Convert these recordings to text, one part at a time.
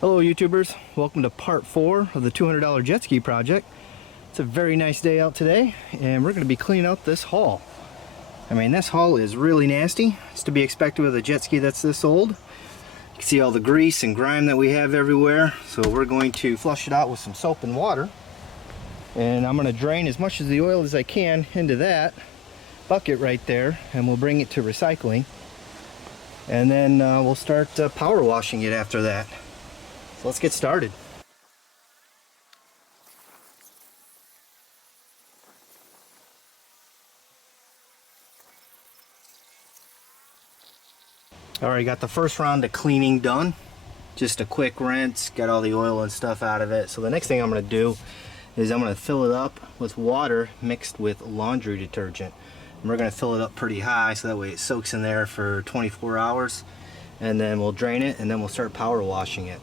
Hello YouTubers, welcome to part 4 of the $200 jet ski project. It's a very nice day out today and we're going to be cleaning out this hull. I mean, this hull is really nasty. It's to be expected with a jet ski that's this old. You can see all the grease and grime that we have everywhere, so we're going to flush it out with some soap and water, and I'm going to drain as much of the oil as I can into that bucket right there, and we'll bring it to recycling, and then we'll start power washing it after that. So let's get started. Alright, got the first round of cleaning done. Just a quick rinse, got all the oil and stuff out of it. So the next thing I'm going to do is I'm going to fill it up with water mixed with laundry detergent. And we're going to fill it up pretty high so that way it soaks in there for 24 hours. And then we'll drain it and then we'll start power washing it.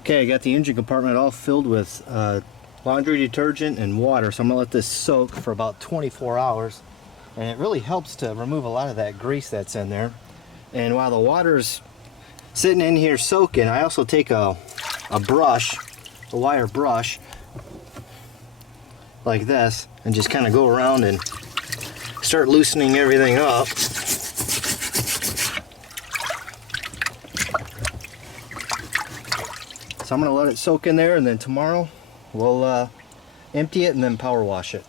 Okay, I got the engine compartment all filled with laundry detergent and water, so I'm going to let this soak for about 24 hours. And it really helps to remove a lot of that grease that's in there. And while the water's sitting in here soaking, I also take a brush, a wire brush, like this, and just kind of go around and start loosening everything up. So I'm going to let it soak in there, and then tomorrow we'll empty it and then power wash it.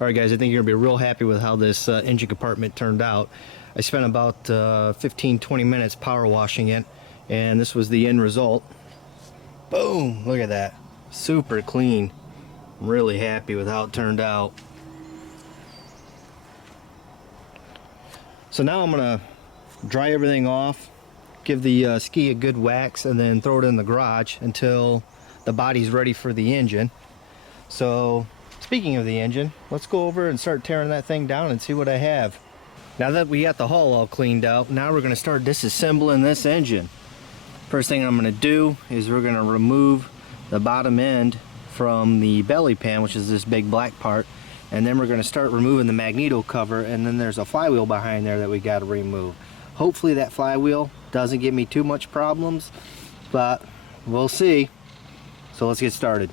Alright guys, I think you're going to be real happy with how this engine compartment turned out. I spent about 15-20 minutes power washing it, and this was the end result. Boom! Look at that. Super clean. I'm really happy with how it turned out. So now I'm going to dry everything off, give the ski a good wax, and then throw it in the garage until the body's ready for the engine. So speaking of the engine, let's go over and start tearing that thing down and see what I have. Now that we got the hull all cleaned out, now we're going to start disassembling this engine. First thing I'm going to do is we're going to remove the bottom end from the belly pan, which is this big black part, and then we're going to start removing the Magneto cover, and then there's a flywheel behind there that we got to remove. Hopefully that flywheel doesn't give me too much problems, but we'll see. So let's get started.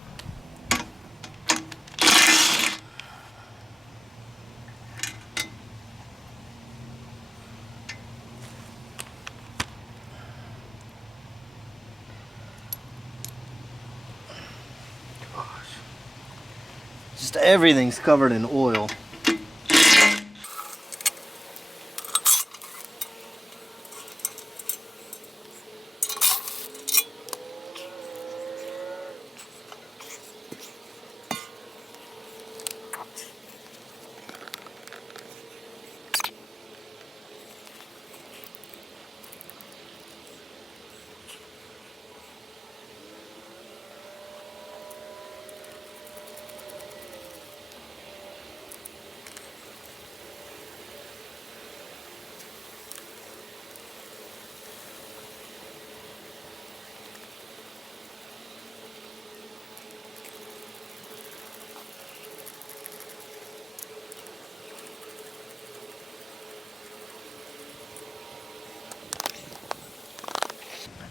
Just everything's covered in oil.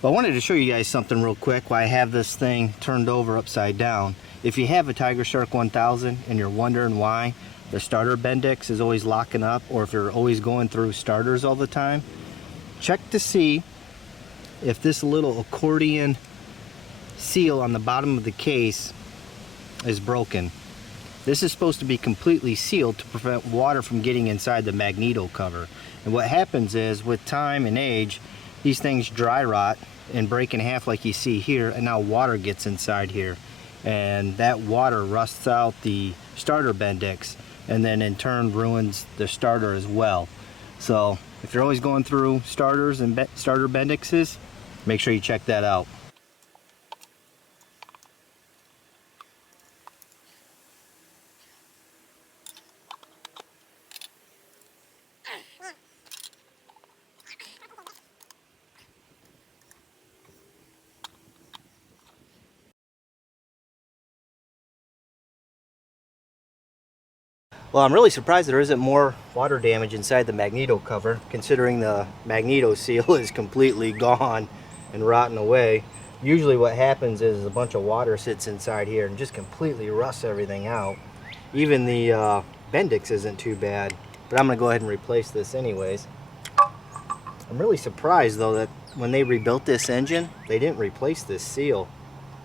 But I wanted to show you guys something real quick while I have this thing turned over upside down. If you have a Tigershark 1000 and you're wondering why the starter Bendix is always locking up, or if you're always going through starters all the time, check to see if this little accordion seal on the bottom of the case is broken. This is supposed to be completely sealed to prevent water from getting inside the Magneto cover. And what happens is, with time and age, these things dry rot and break in half like you see here, and now water gets inside here. And that water rusts out the starter Bendix, and then in turn ruins the starter as well. So if you're always going through starters and starter Bendixes, make sure you check that out. Well, I'm really surprised there isn't more water damage inside the Magneto cover, considering the Magneto seal is completely gone and rotten away. Usually what happens is a bunch of water sits inside here and just completely rusts everything out. Even the Bendix isn't too bad, but I'm going to go ahead and replace this anyways. I'm really surprised though that when they rebuilt this engine, they didn't replace this seal.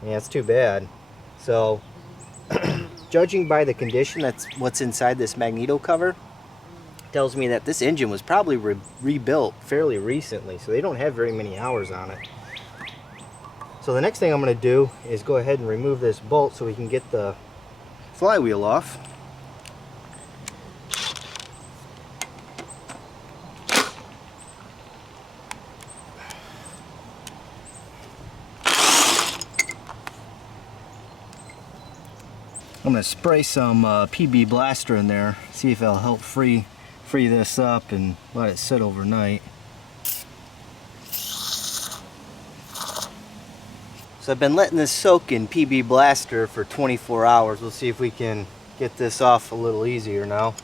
Yeah, it's too bad. So judging by the condition that's what's inside this Magneto cover, tells me that this engine was probably rebuilt fairly recently, so they don't have very many hours on it. So the next thing I'm going to do is go ahead and remove this bolt so we can get the flywheel off. I'm going to spray some PB Blaster in there, see if it'll help free this up and let it sit overnight. So I've been letting this soak in PB Blaster for 24 hours. We'll see if we can get this off a little easier now.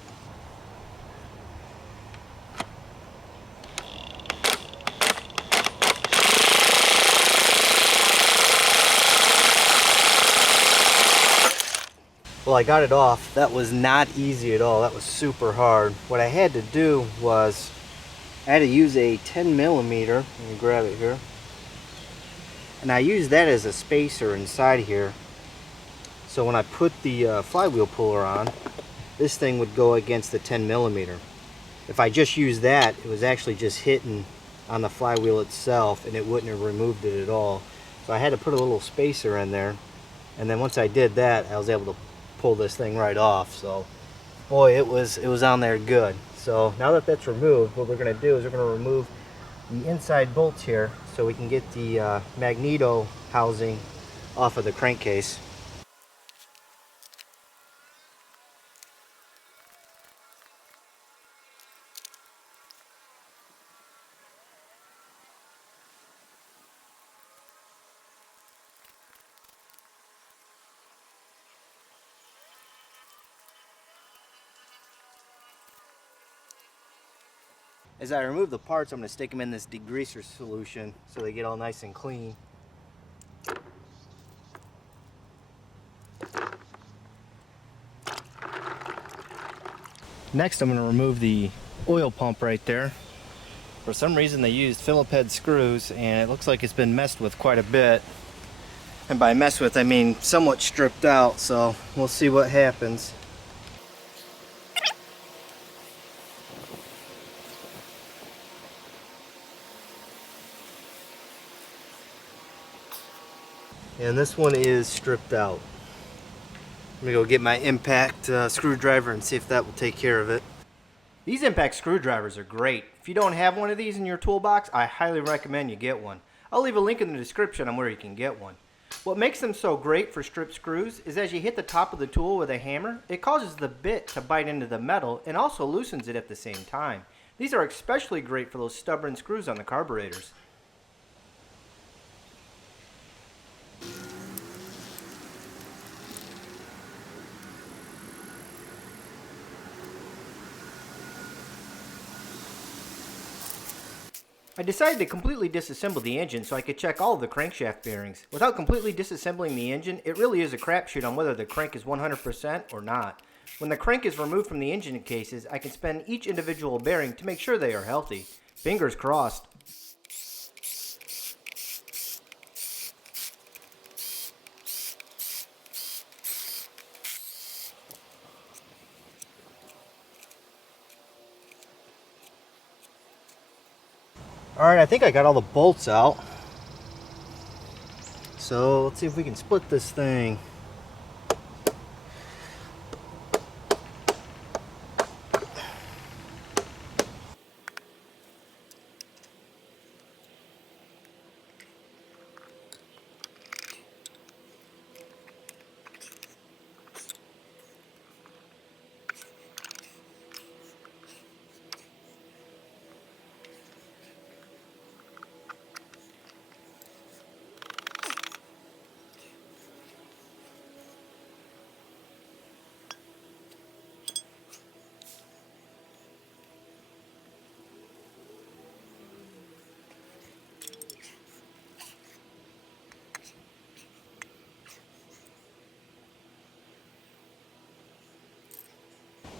Well, I got it off. That was not easy at all. That was super hard. What I had to do was I had to use a 10mm. Let me grab it here. And I used that as a spacer inside here. So when I put the flywheel puller on, this thing would go against the 10mm. If I just used that, it was actually just hitting on the flywheel itself and it wouldn't have removed it at all. So I had to put a little spacer in there. And then once I did that, I was able to pull this thing right off. So boy, it was on there good. So now that that's removed, what we're going to do is we're going to remove the inside bolts here so we can get the Magneto housing off of the crankcase. As I remove the parts, I'm going to stick them in this degreaser solution so they get all nice and clean. Next, I'm going to remove the oil pump right there. For some reason they used Phillip head screws and it looks like it's been messed with quite a bit. And by mess with, I mean somewhat stripped out, so we'll see what happens. And this one is stripped out. I'm gonna go get my impact screwdriver and see if that will take care of it. These impact screwdrivers are great. If you don't have one of these in your toolbox, I highly recommend you get one. I'll leave a link in the description on where you can get one. What makes them so great for strip screws is as you hit the top of the tool with a hammer, it causes the bit to bite into the metal and also loosens it at the same time. These are especially great for those stubborn screws on the carburetors. I decided to completely disassemble the engine so I could check all of the crankshaft bearings. Without completely disassembling the engine, it really is a crapshoot on whether the crank is 100% or not. When the crank is removed from the engine cases, I can spin each individual bearing to make sure they are healthy. Fingers crossed. Alright, I think I got all the bolts out. So let's see if we can split this thing.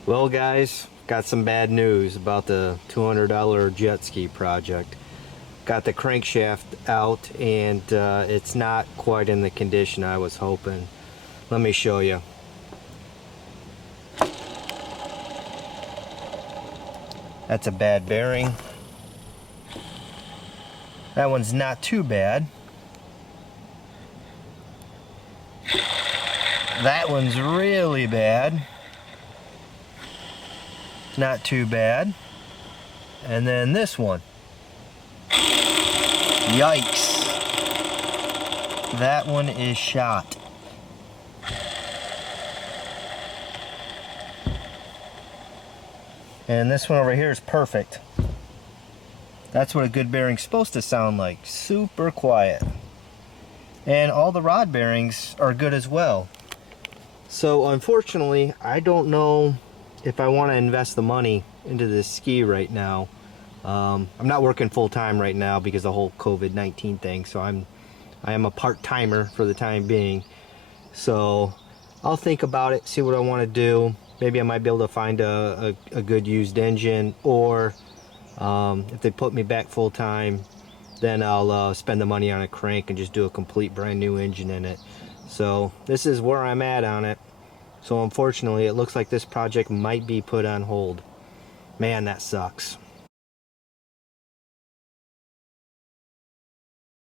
Well guys, got some bad news about the $200 jet ski project. Got the crankshaft out and it's not quite in the condition I was hoping. Let me show you. That's a bad bearing. That one's not too bad. That one's really bad. Not too bad. And then this one. Yikes. That one is shot. And this one over here is perfect. That's what a good bearing's supposed to sound like. Super quiet. And all the rod bearings are good as well. So unfortunately, I don't know if I want to invest the money into this ski right now. I'm not working full-time right now because of the whole COVID-19 thing, so I am a part-timer for the time being. So I'll think about it, see what I want to do. Maybe I might be able to find a good used engine, or if they put me back full-time, then I'll spend the money on a crank and just do a complete brand new engine in it. So this is where I'm at on it. So unfortunately, it looks like this project might be put on hold. Man, that sucks.